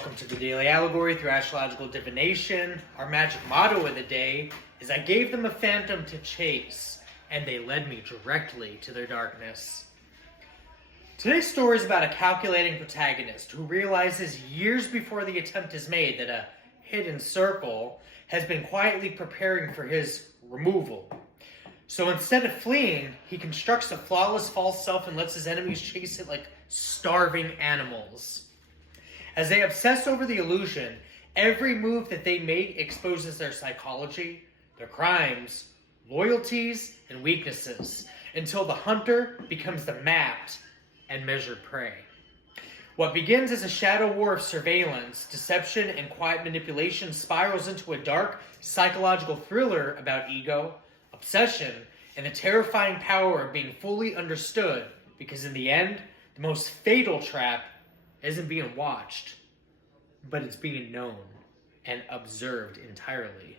Welcome to the Daily Allegory through Astrological Divination. Our magic motto of the day is I gave them a phantom to chase, and they led me directly to their darkness. Today's story is about a calculating protagonist who realizes years before the attempt is made that a hidden circle has been quietly preparing for his removal. So instead of fleeing, he constructs a flawless false self and lets his enemies chase it like starving animals. As they obsess over the illusion, every move that they make exposes their psychology, their crimes, loyalties, and weaknesses, until the hunter becomes the mapped and measured prey. What begins as a shadow war of surveillance, deception, and quiet manipulation spirals into a dark psychological thriller about ego, obsession, and the terrifying power of being fully understood, because in the end, the most fatal trap isn't being watched, but it's being known and observed entirely.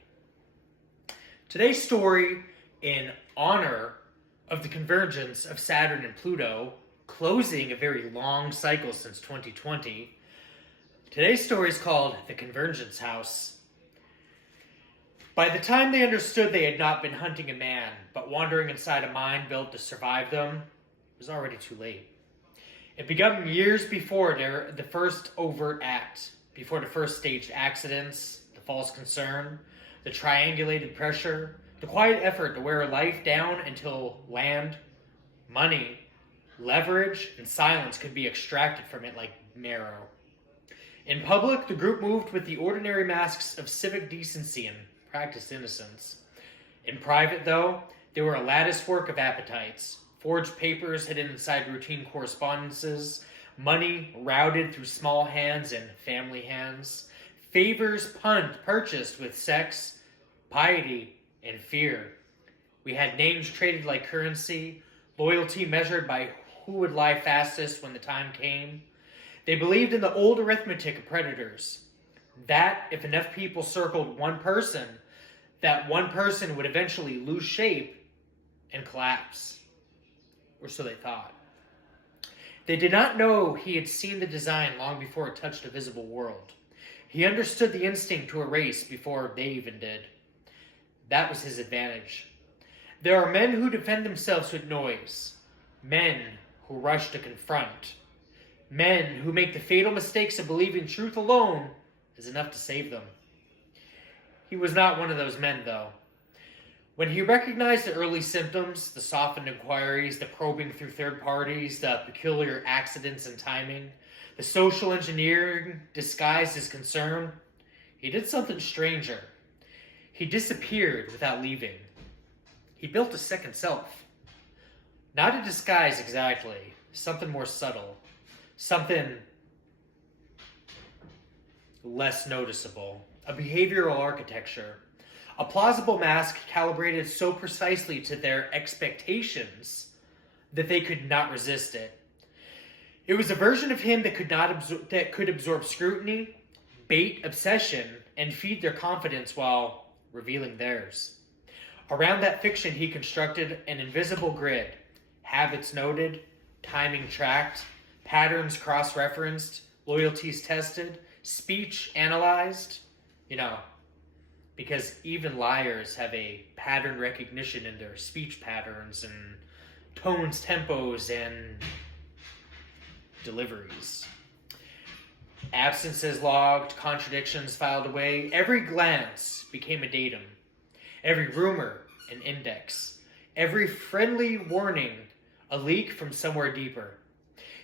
Today's story, in honor of the convergence of Saturn and Pluto, closing a very long cycle since 2020, today's story is called The Convergence House. By the time they understood they had not been hunting a man, but wandering inside a mind built to survive them, it was already too late. It began years before the first overt act, before the first staged accidents, the false concern, the triangulated pressure, the quiet effort to wear a life down until land, money, leverage, and silence could be extracted from it like marrow. In public, the group moved with the ordinary masks of civic decency and practiced innocence. In private, though, they were a lattice work of appetites. Forged papers hidden inside routine correspondences, money routed through small hands and family hands, favors purchased with sex, piety, and fear. We had names traded like currency, loyalty measured by who would lie fastest when the time came. They believed in the old arithmetic of predators, that if enough people circled one person, that one person would eventually lose shape and collapse. Or so they thought. They did not know he had seen the design long before it touched a visible world. He understood the instinct to erase before they even did. That was his advantage. There are men who defend themselves with noise. Men who rush to confront. Men who make the fatal mistakes of believing truth alone is enough to save them. He was not one of those men, though. When he recognized the early symptoms, the softened inquiries, the probing through third parties, the peculiar accidents and timing, the social engineering disguised as concern, he did something stranger. He disappeared without leaving. He built a second self. Not a disguise exactly, something more subtle, something less noticeable, a behavioral architecture. A plausible mask calibrated so precisely to their expectations that they could not resist it. It was a version of him that could absorb scrutiny, bait obsession, and feed their confidence while revealing theirs. Around that fiction he constructed an invisible grid, habits noted, timing tracked, patterns cross-referenced, loyalties tested, speech analyzed, because even liars have a pattern recognition in their speech patterns and tones, tempos, and deliveries. Absences logged, contradictions filed away. Every glance became a datum. Every rumor an index. Every friendly warning a leak from somewhere deeper.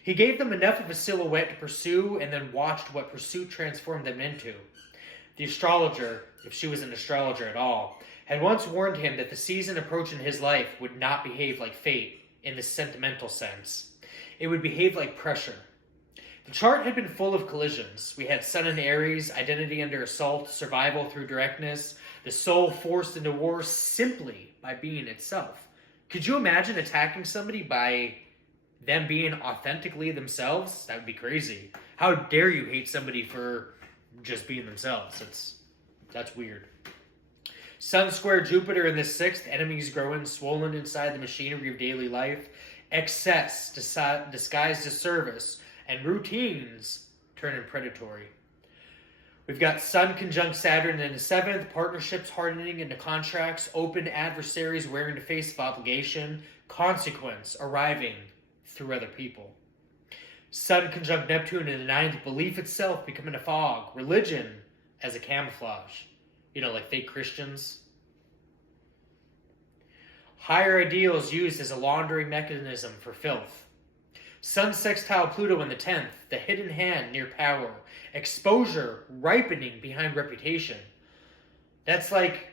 He gave them enough of a silhouette to pursue and then watched what pursuit transformed them into. The astrologer, if she was an astrologer at all, had once warned him that the season approaching his life would not behave like fate in the sentimental sense. It would behave like pressure. The chart had been full of collisions. We had Sun in Aries, identity under assault, survival through directness, the soul forced into war simply by being itself. Could you imagine attacking somebody by them being authentically themselves? That would be crazy. How dare you hate somebody for just being themselves? That's weird. Sun square Jupiter in the 6th, enemies growing, swollen inside the machinery of daily life, excess disguised as service, and routines turning predatory. We've got Sun conjunct Saturn in the 7th, partnerships hardening into contracts, open adversaries wearing the face of obligation, consequence arriving through other people. Sun conjunct Neptune in the 9th, belief itself becoming a fog, religion as a camouflage. Like fake Christians. Higher ideals used as a laundering mechanism for filth. Sun sextile Pluto in the 10th, the hidden hand near power, exposure ripening behind reputation. That's like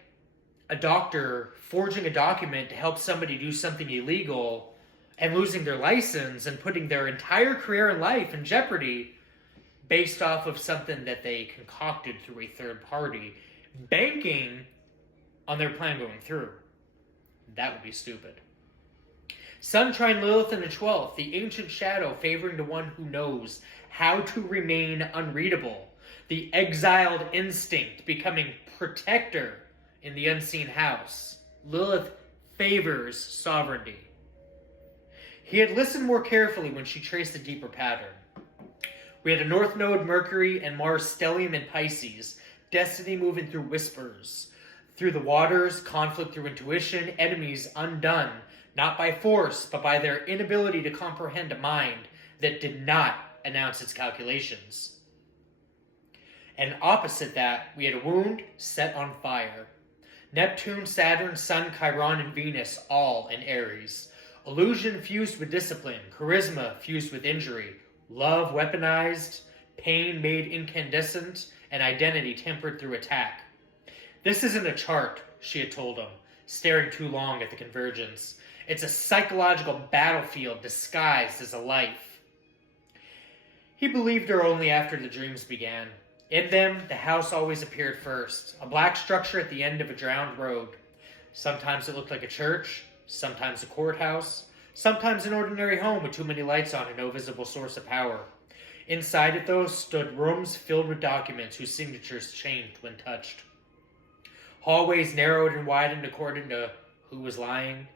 a doctor forging a document to help somebody do something illegal and losing their license and putting their entire career and life in jeopardy based off of something that they concocted through a third party, banking on their plan going through. That would be stupid. Sun trine Lilith in the 12th, the ancient shadow favoring the one who knows how to remain unreadable. The exiled instinct becoming protector in the unseen house. Lilith favors sovereignty. He had listened more carefully when she traced a deeper pattern. We had a North Node, Mercury, and Mars stellium in Pisces. Destiny moving through whispers. Through the waters, conflict through intuition, enemies undone. Not by force, but by their inability to comprehend a mind that did not announce its calculations. And opposite that, we had a wound set on fire. Neptune, Saturn, Sun, Chiron, and Venus, all in Aries. Illusion fused with discipline, charisma fused with injury, love weaponized, pain made incandescent, and identity tempered through attack. This isn't a chart, she had told him, staring too long at the convergence. It's a psychological battlefield disguised as a life. He believed her only after the dreams began. In them, the house always appeared first, a black structure at the end of a drowned road. Sometimes it looked like a church, sometimes a courthouse, sometimes an ordinary home with too many lights on and no visible source of power. Inside it, though, stood rooms filled with documents whose signatures changed when touched. Hallways narrowed and widened according to who was lying.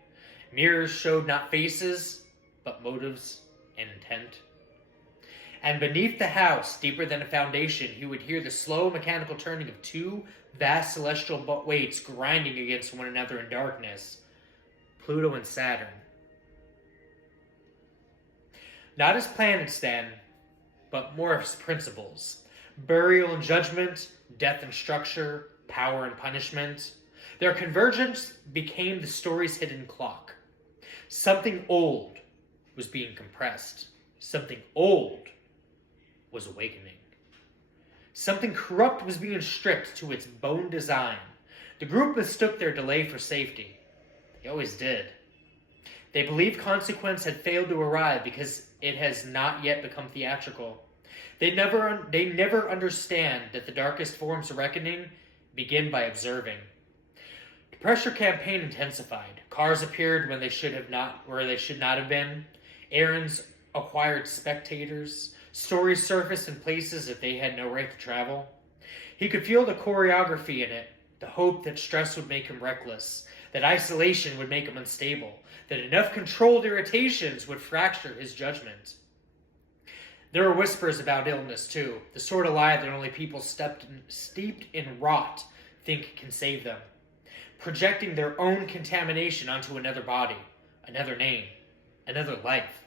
Mirrors showed not faces, but motives and intent. And beneath the house, deeper than a foundation, he would hear the slow mechanical turning of two vast celestial weights grinding against one another in darkness. Pluto and Saturn. Not as planets then, but more as principles. Burial and judgment, death and structure, power and punishment. Their convergence became the story's hidden clock. Something old was being compressed. Something old was awakening. Something corrupt was being stripped to its bone design. The group mistook their delay for safety. They always did. They believed consequence had failed to arrive because it has not yet become theatrical. They never understand that the darkest forms of reckoning begin by observing. The pressure campaign intensified. Cars appeared when they should not have been. Errands acquired spectators. Stories surfaced in places that they had no right to travel. He could feel the choreography in it, the hope that stress would make him reckless, that isolation would make him unstable, that enough controlled irritations would fracture his judgment. There were whispers about illness, too, the sort of lie that only people steeped in rot think can save them, projecting their own contamination onto another body, another name, another life.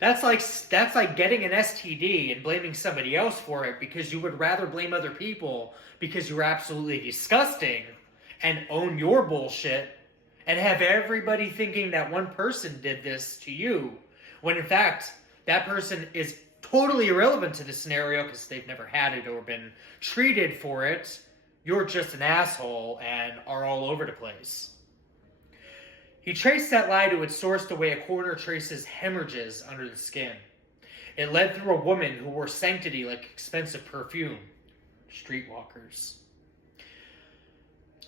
That's like getting an STD and blaming somebody else for it because you would rather blame other people because you're absolutely disgusting and own your bullshit and have everybody thinking that one person did this to you, when in fact, that person is totally irrelevant to the scenario because they've never had it or been treated for it. You're just an asshole and are all over the place. He traced that lie to its source the way a coroner traces hemorrhages under the skin. It led through a woman who wore sanctity like expensive perfume. Streetwalkers.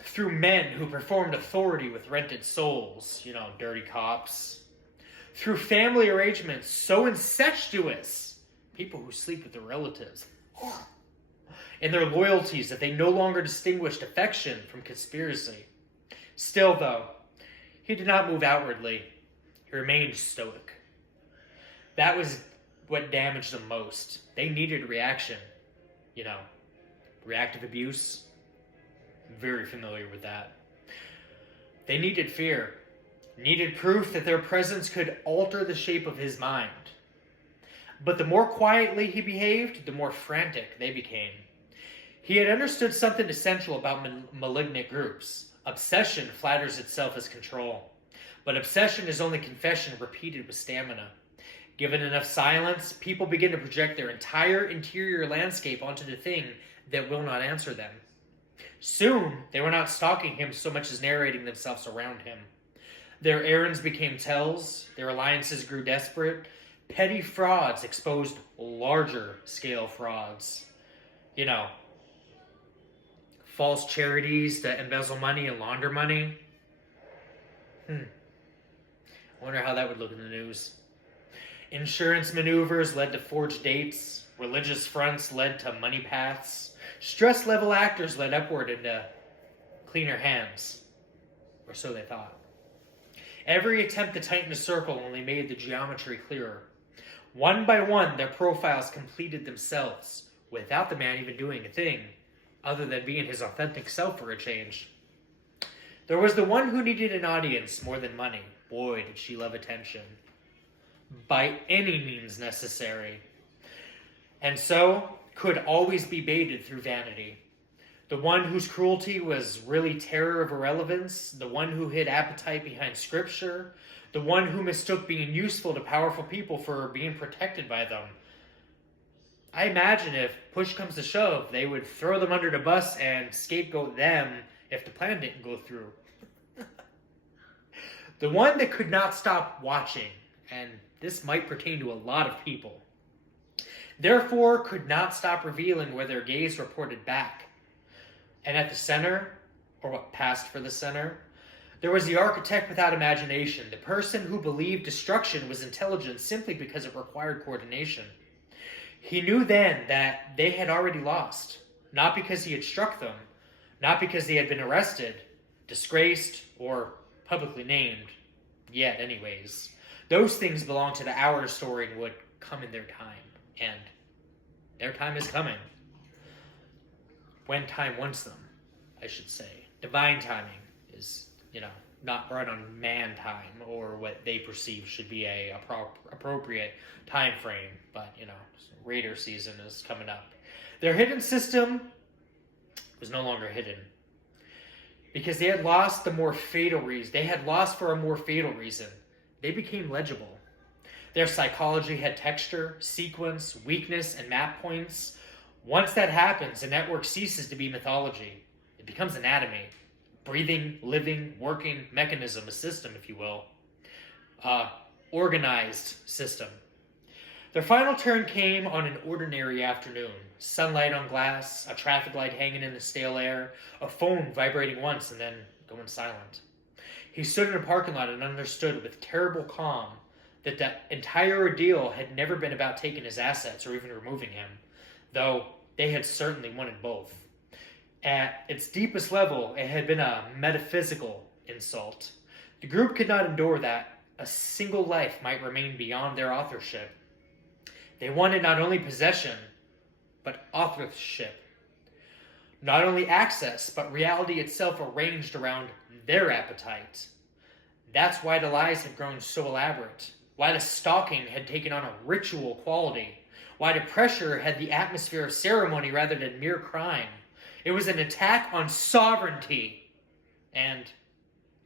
Through men who performed authority with rented souls. Dirty cops. Through family arrangements so incestuous. People who sleep with their relatives. And their loyalties that they no longer distinguished affection from conspiracy. Still, though, he did not move outwardly. He remained stoic. That was what damaged them most. They needed reaction. Reactive abuse, very familiar with that. They needed fear, needed proof that their presence could alter the shape of his mind. But the more quietly he behaved, the more frantic they became. He had understood something essential about malignant groups. Obsession flatters itself as control, but obsession is only confession repeated with stamina. Given enough silence, people begin to project their entire interior landscape onto the thing that will not answer them. Soon, they were not stalking him so much as narrating themselves around him. Their errands became tells, their alliances grew desperate, petty frauds exposed larger scale frauds. You know, false charities that embezzle money and launder money. I wonder how that would look in the news. Insurance maneuvers led to forged dates. Religious fronts led to money paths. Stress level actors led upward into cleaner hands. Or so they thought. Every attempt to tighten the circle only made the geometry clearer. One by one, their profiles completed themselves, without the man even doing a thing, other than being his authentic self for a change. There was the one who needed an audience more than money. Boy, did she love attention. By any means necessary. And so, could always be baited through vanity. The one whose cruelty was really terror of irrelevance, the one who hid appetite behind scripture, the one who mistook being useful to powerful people for being protected by them. I imagine if push comes to shove, they would throw them under the bus and scapegoat them if the plan didn't go through. The one that could not stop watching, and this might pertain to a lot of people, therefore could not stop revealing where their gaze reported back. And at the center, or what passed for the center, there was the architect without imagination, the person who believed destruction was intelligent simply because it required coordination. He knew then that they had already lost, not because he had struck them, not because they had been arrested, disgraced, or publicly named, yet anyways. Those things belong to the hour story and would come in their time, and their time is coming. When time wants them, I should say. Divine timing is, not right on man time or what they perceive should be a appropriate time frame. But, Raider season is coming up. Their hidden system was no longer hidden because they had lost the more fatal reason. They had lost for a more fatal reason. They became legible. Their psychology had texture, sequence, weakness, and map points. Once that happens, the network ceases to be mythology. It becomes anatomy. Breathing, living, working mechanism, a system, if you will. Organized system. Their final turn came on an ordinary afternoon. Sunlight on glass, a traffic light hanging in the stale air, a phone vibrating once and then going silent. He stood in a parking lot and understood with terrible calm that the entire ordeal had never been about taking his assets or even removing him, though they had certainly wanted both. At its deepest level, it had been a metaphysical insult. The group could not endure that a single life might remain beyond their authorship. They wanted not only possession, but authorship. Not only access, but reality itself arranged around their appetite. That's why the lies had grown so elaborate. Why the stalking had taken on a ritual quality. Why the pressure had the atmosphere of ceremony rather than mere crime. It was an attack on sovereignty. And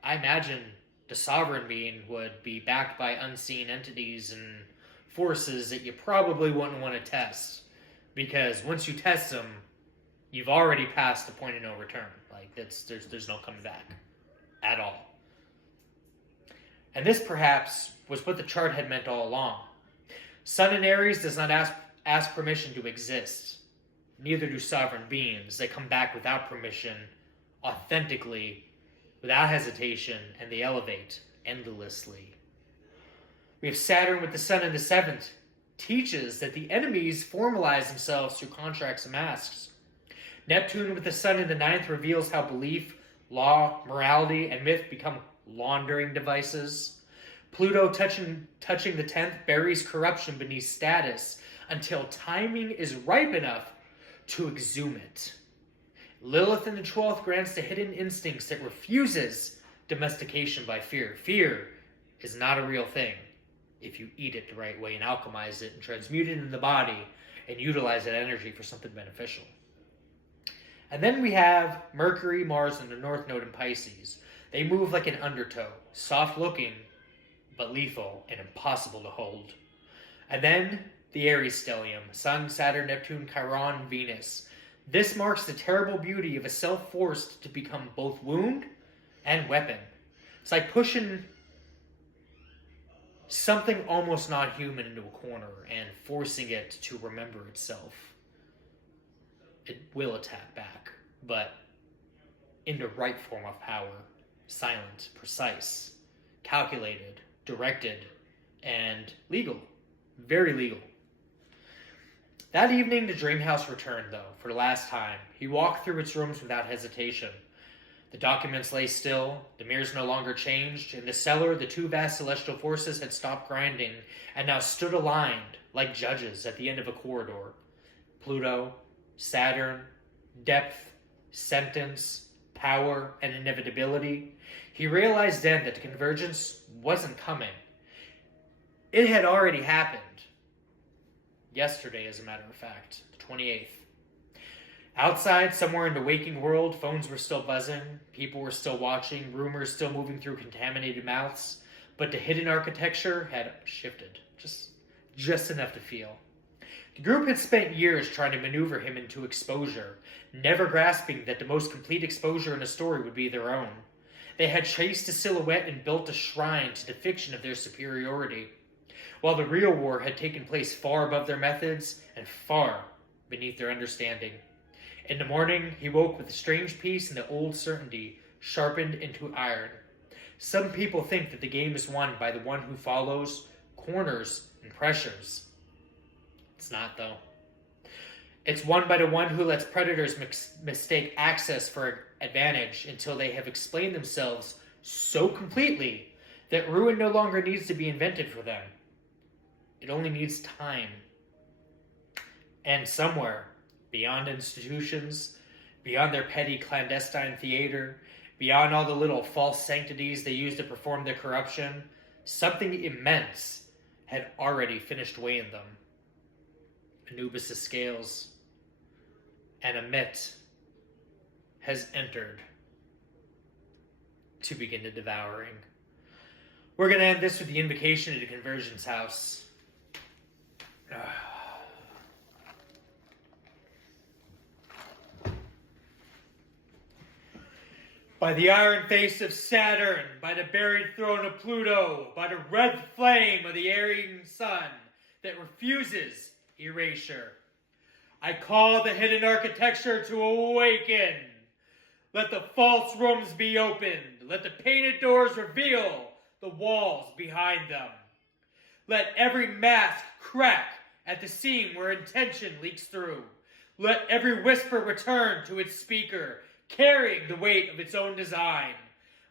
I imagine the sovereign being would be backed by unseen entities and forces that you probably wouldn't want to test. Because once you test them, you've already passed the point of no return. There's no coming back. At all. And this perhaps was what the chart had meant all along. Sun in Aries does not ask permission to exist. Neither do sovereign beings. They come back without permission, authentically, without hesitation, and they elevate endlessly. We have Saturn with the Sun in the 7th, teaches that the enemies formalize themselves through contracts and masks. Neptune with the Sun in the 9th reveals how belief, law, morality, and myth become laundering devices. Pluto touching the 10th buries corruption beneath status until timing is ripe enough to exhume it. Lilith in the 12th grants the hidden instincts that refuses domestication by fear. Fear is not a real thing if you eat it the right way and alchemize it and transmute it in the body and utilize that energy for something beneficial. And then we have Mercury, Mars, and the North Node in Pisces. They move like an undertow, soft-looking, but lethal and impossible to hold. And then the Aries stellium, Sun, Saturn, Neptune, Chiron, Venus. This marks the terrible beauty of a self forced to become both wound and weapon. It's like pushing something almost not human into a corner and forcing it to remember itself. It will attack back, but in the right form of power. Silent, precise, calculated, directed, and legal. Very legal. That evening, the dream house returned, though, for the last time. He walked through its rooms without hesitation. The documents lay still, the mirrors no longer changed. In the cellar, the two vast celestial forces had stopped grinding and now stood aligned, like judges at the end of a corridor. Pluto, Saturn, depth, sentence, power, and inevitability. He realized then that the convergence wasn't coming. It had already happened. Yesterday, as a matter of fact, the 28th. Outside, somewhere in the waking world, phones were still buzzing, people were still watching, rumors still moving through contaminated mouths, but the hidden architecture had shifted, just enough to feel. The group had spent years trying to maneuver him into exposure, never grasping that the most complete exposure in a story would be their own. They had chased a silhouette and built a shrine to the fiction of their superiority, while the real war had taken place far above their methods and far beneath their understanding. In the morning, he woke with a strange peace and the old certainty sharpened into iron. Some people think that the game is won by the one who follows, corners, and pressures. It's not, though. It's won by the one who lets predators mistake access for advantage until they have explained themselves so completely that ruin no longer needs to be invented for them. It only needs time. And somewhere, beyond institutions, beyond their petty clandestine theater, beyond all the little false sanctities they use to perform their corruption, something immense had already finished weighing them. Anubis' scales, and Amit has entered to begin the devouring. We're going to end this with the invocation of the Convergence House. By the iron face of Saturn, by the buried throne of Pluto, by the red flame of the Aryan sun that refuses erasure, I call the hidden architecture to awaken. Let the false rooms be opened. Let the painted doors reveal the walls behind them. Let every mask crack at the seam where intention leaks through. Let every whisper return to its speaker, carrying the weight of its own design.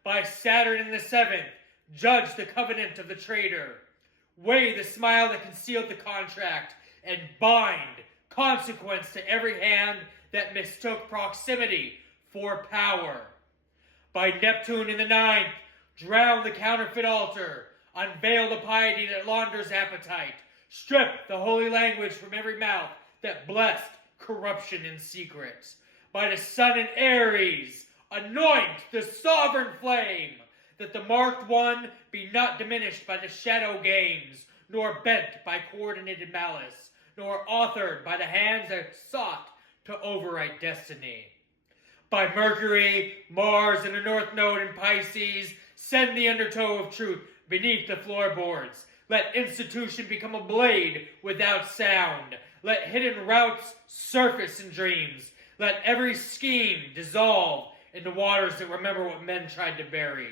By Saturn in the 7th, judge the covenant of the traitor. Weigh the smile that concealed the contract, and bind consequence to every hand that mistook proximity for power. By Neptune in the 9th, drown the counterfeit altar, unveil the piety that launders appetite, strip the holy language from every mouth that blessed corruption in secret. By the sun in Aries, anoint the sovereign flame, that the marked one be not diminished by the shadow games, nor bent by coordinated malice, nor authored by the hands that sought to overwrite destiny. By Mercury, Mars, and the North Node in Pisces, send the undertow of truth beneath the floorboards. Let institution become a blade without sound. Let hidden routes surface in dreams. Let every scheme dissolve in the waters that remember what men tried to bury.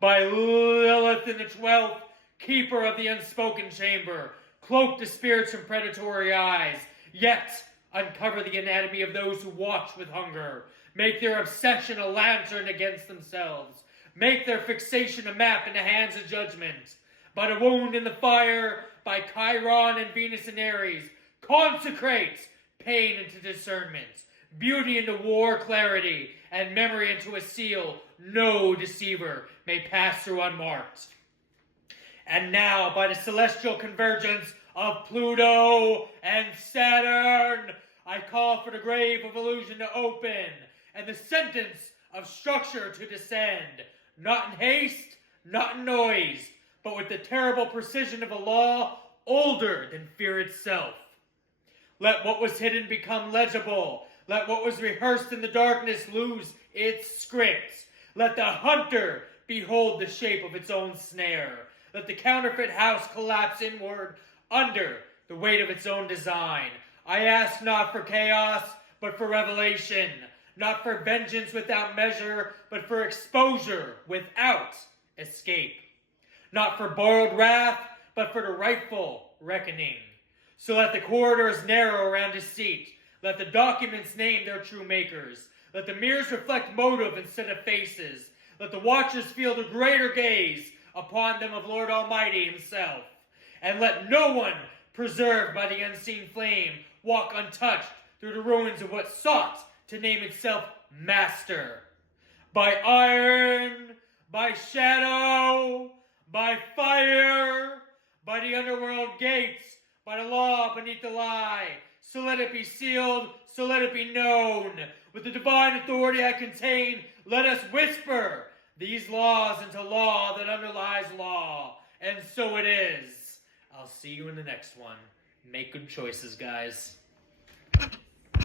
By Lilith in the 12th, keeper of the unspoken chamber, cloak the spirits from predatory eyes, yet uncover the anatomy of those who watch with hunger. Make their obsession a lantern against themselves. Make their fixation a map in the hands of judgment. By the wound in the fire, by Chiron and Venus and Aries, consecrate pain into discernment. beauty into war clarity, and memory into a seal no deceiver may pass through unmarked. And now, by the celestial convergence of Pluto and Saturn, I call for the grave of illusion to open, and the sentence of structure to descend, not in haste, not in noise, but with the terrible precision of a law older than fear itself. Let what was hidden become legible. Let what was rehearsed in the darkness lose its script. Let the hunter behold the shape of its own snare. Let the counterfeit house collapse inward under the weight of its own design. I ask not for chaos, but for revelation. Not for vengeance without measure, but for exposure without escape. Not for borrowed wrath, but for the rightful reckoning. So let the corridors narrow around deceit. Let the documents name their true makers. Let the mirrors reflect motive instead of faces. Let the watchers feel the greater gaze upon them of Lord Almighty himself. And let no one, preserved by the unseen flame, walk untouched through the ruins of what sought to name itself master. By iron, by shadow, by fire, by the underworld gates, by the law beneath the lie. So let it be sealed, so let it be known. With the divine authority I contain, let us whisper these laws into law that underlies law. And so it is. I'll see you in the next one. Make good choices, guys.